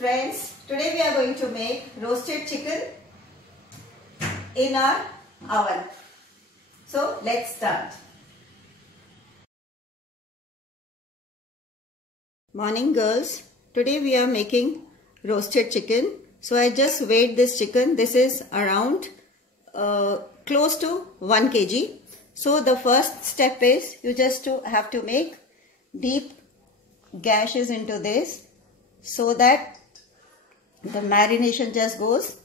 Friends, today we are going to make roasted chicken in our oven. So let's start. Morning girls, today we are making roasted chicken. So I just weighed this chicken. This is around close to 1 kg. So the first step is you just have to make deep gashes into this so that the marination just goes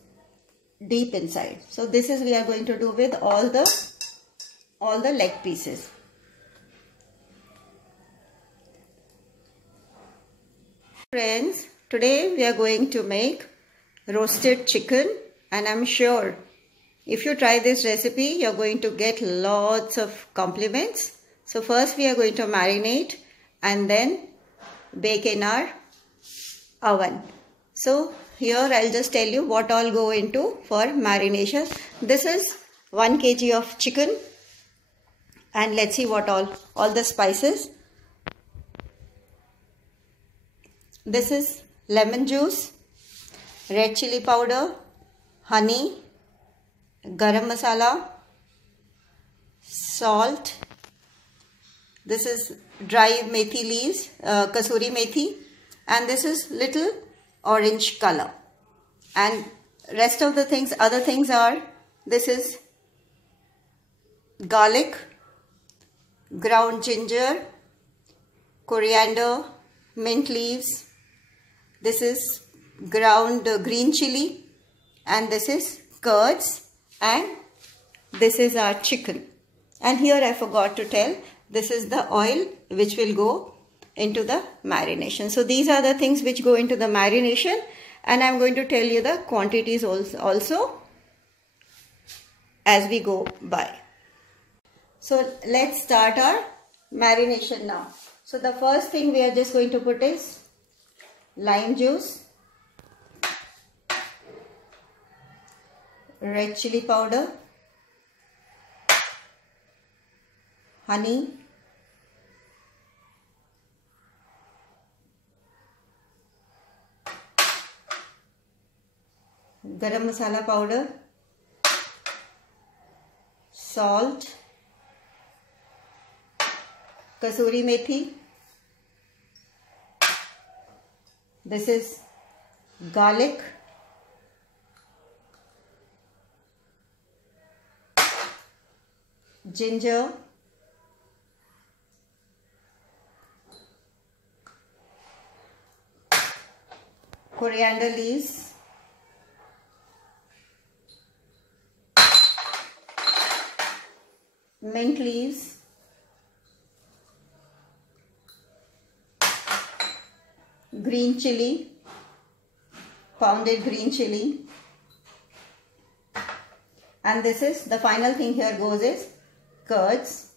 deep inside. So this is we are going to do with all the leg pieces. Friends, today we are going to make roasted chicken, and I'm sure if you try this recipe you're going to get lots of compliments. So first we are going to marinate and then bake in our oven. So here I'll just tell you what all go into for marination. This is 1 kg of chicken, and let's see what all the spices. This is lemon juice, red chili powder, honey, garam masala, salt. This is dry methi leaves, kasuri methi, and this is little orange color. And rest of the things, other things are, this is garlic, ground ginger, coriander, mint leaves. This is ground green chili, and this is curds, and this is our chicken. And here I forgot to tell, this is the oil which will go into the marination. So these are the things which go into the marination, and I'm going to tell you the quantities also as we go by. So let's start our marination now. So the first thing we are just going to put is lime juice, red chili powder, honey, garam masala powder, salt, kasuri methi, this is garlic, ginger, coriander leaves, mint leaves, green chili, pounded green chili, and this is the final thing here goes is curds,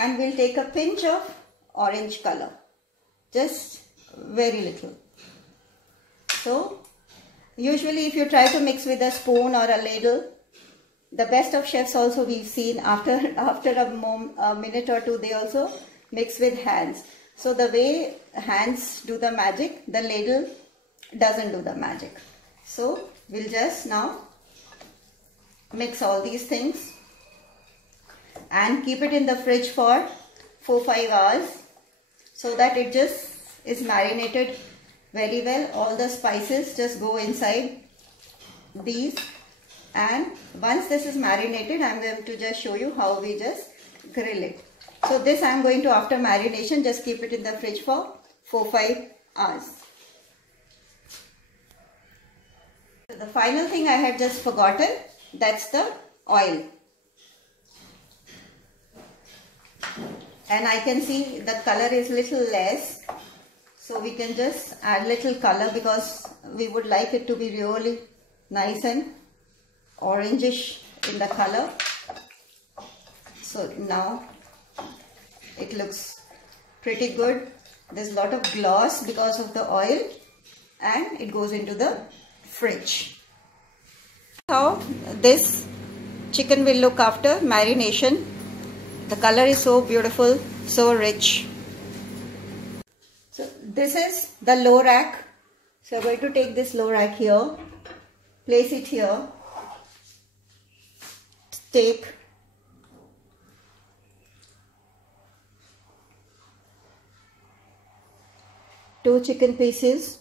and we'll take a pinch of orange color, just very little. So usually if you try to mix with a spoon or a ladle, the best of chefs also we've seen after a minute or two they also mix with hands. So the way hands do the magic, the ladle doesn't do the magic. So we'll just now mix all these things and keep it in the fridge for 4-5 hours so that it just is marinated very well. All the spices just go inside these, and once this is marinated I'm going to just show you how we just grill it. So this I'm going to, after marination, just keep it in the fridge for 4-5 hours. The final thing I had just forgotten, that's the oil. And I can see the color is little less, so we can just add little color because we would like it to be really nice and orangish in the color. So now it looks pretty good. There's a lot of gloss because of the oil, and it goes into the fridge. How this chicken will look after marination. The color is so beautiful. So rich. So this is the low rack. So I'm going to take this low rack here, place it here, take two chicken pieces,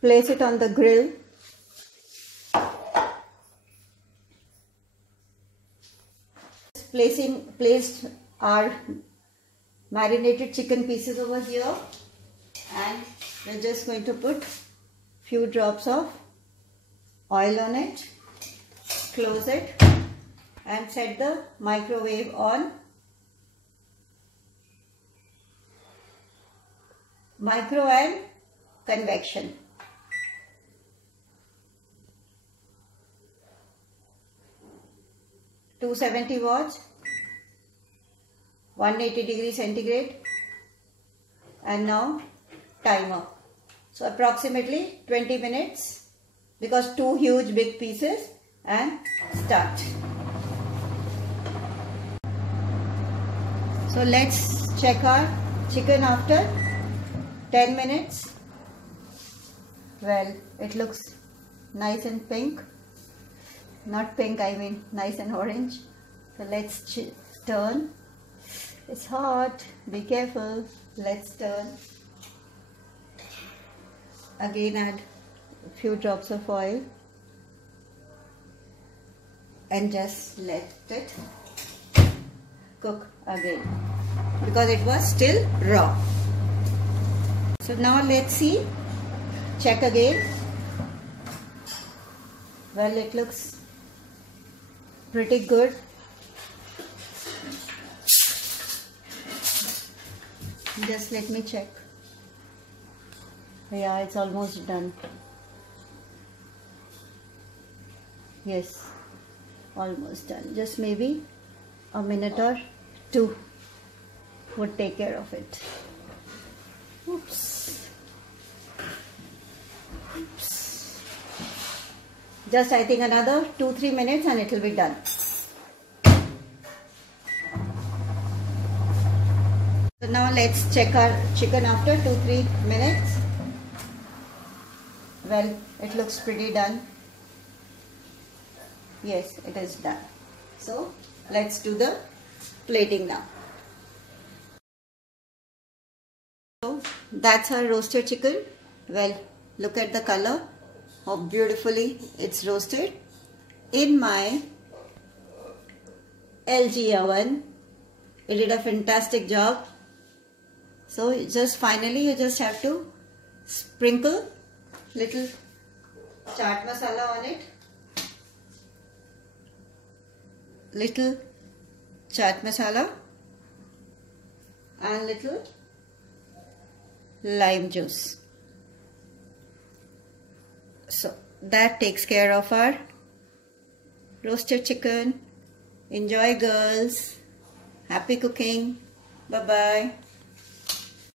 place it on the grill, placed our marinated chicken pieces over here, and we're just going to put few drops of oil on it, close it, and set the microwave on micro and convection. $270 180 degrees centigrade, and now timer. So approximately 20 minutes because two huge big pieces, and start. So let's check our chicken after 10 minutes. Well, it looks nice and pink. Not pink, I mean nice and orange. So let's turn. It's hot, be careful. Let's turn. Again add a few drops of oil and just let it cook again because it was still raw. So now let's see, check again. Well, it looks pretty good. Just let me check. Yeah, it's almost done. Yes, almost done. Just maybe a minute or two would take care of it. Oops. Oops. Just I think another 2-3 minutes and it will be done. So now let's check our chicken after 2-3 minutes. Well, it looks pretty done. Yes, it is done. So let's do the plating now. So that's our roasted chicken. Well, look at the color, how beautifully it's roasted in my LG oven. It did a fantastic job. So just finally you just have to sprinkle little chaat masala on it. Little chaat masala and little lime juice. So that takes care of our roasted chicken. Enjoy, girls. Happy cooking. Bye bye.